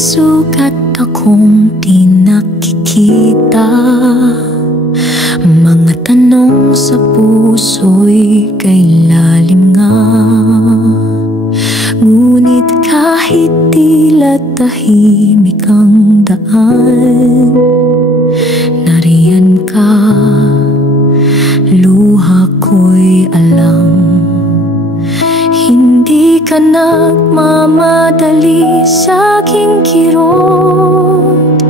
sugat akong di nakikita. Mga tanong sa puso'y kay lalim nga. Ngunit kahit tila tahimik ang daan, nariyan ka, luha ko'y alam. Hindi ka nagmamadali sa aking kirot.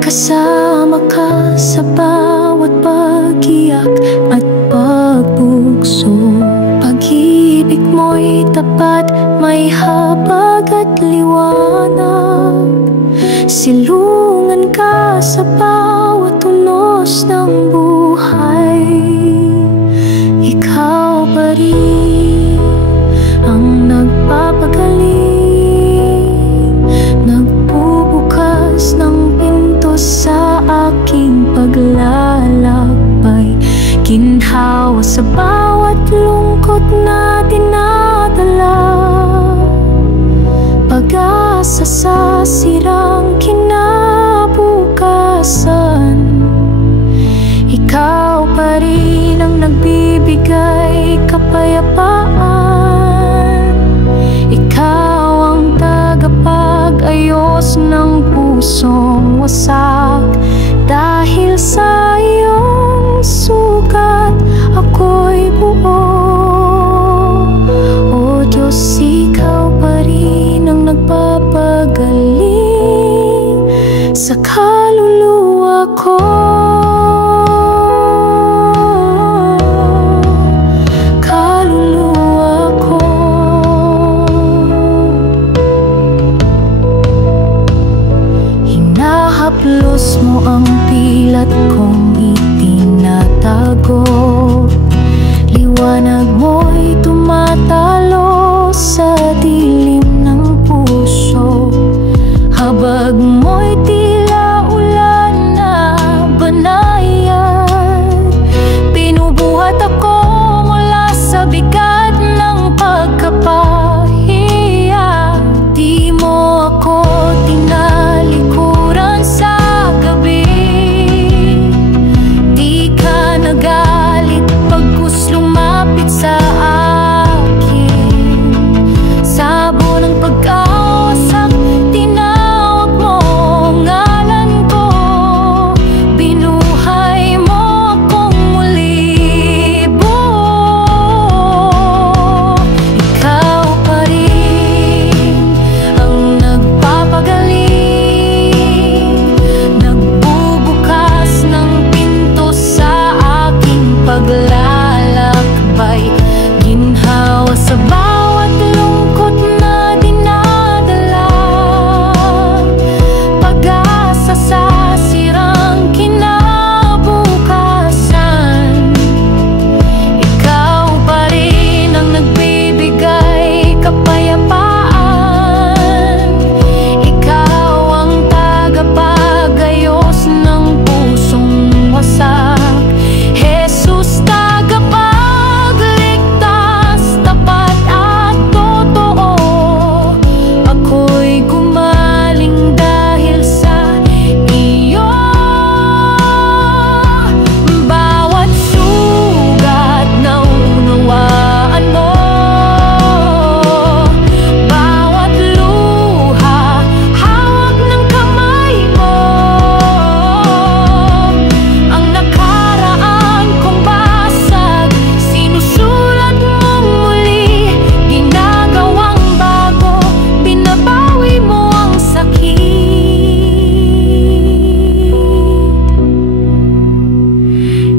Kasama ka sa bawat pag-iyak at pagbukso. Pag-ibig mo'y tapat, may habag at liwanag. Silungan ka sa bawat unos ng buhay. Ikaw pa rin ang nagpapagaling, nagbubukas ng pinto sa aking paglalakbay. Ginhawa sa bawat lungkot na dinadala, pag-asa sa sirang kinabukasan. Ikaw pa rin ang nagbibigay kapayapaan. Ikaw ang tagapag-ayos ng pusong wasak. Dahil sa iyong sugat, ako'y buo. O Diyos, ikaw pa rin ang nagpapagaling sa kaluluwa ko. Haplos mo ang pilat kong itinatago. Liwanag mo'y tumatalo sa dilim ng puso. Habag mo'y tila ulan na banayad. Binubuhat ako mula sa bigat ng pagkapahiya. Di mo ako tinalikuran sa gabi. Di ka nagalit pagkus lumapit sa akin. Sabo ng pagkawasak, tinawag mo ngalan ko. Binuhay mo akong muli buo. Ikaw pa rin ang nagpapagaling, nagbubukas ng pinto sa aking paglalakbay. Ginhawa sa bawat lungkot na dinadala, pag-asa sa sirang kinabukasan. Ikaw pa rin ang nagbibigay kapayapaan. Ikaw ang tagapag-ayos ng pusong wasak. Jesus, tagapagligtas, tapat at totoo. Ako'y gumaling dahil sa iyo. Bawat sugat na unawaan mo, bawat luha hawak ng kamay mo. Ang nakaraan kong basag, sinusulat mong muli. Ginagawang bago, binabawi mo ang sakit.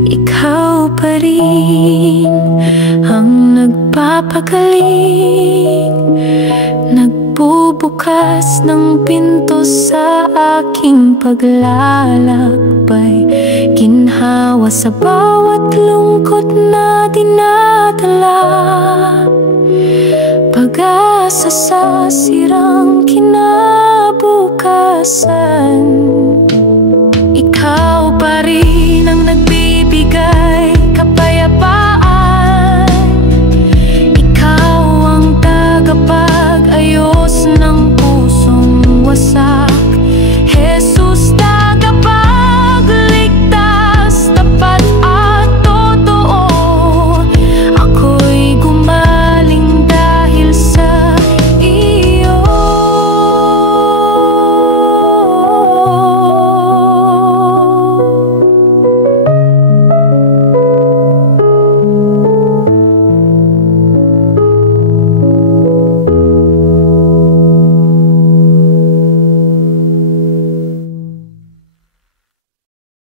Ikaw pa rin ang nagpapagaling, nagbubukas ng pinto sa aking paglalakbay. Ginhawa sa bawat lungkot na dinadala, pag-asa sa sirang kinabukasan. Ikaw pa rin ang nagbibigay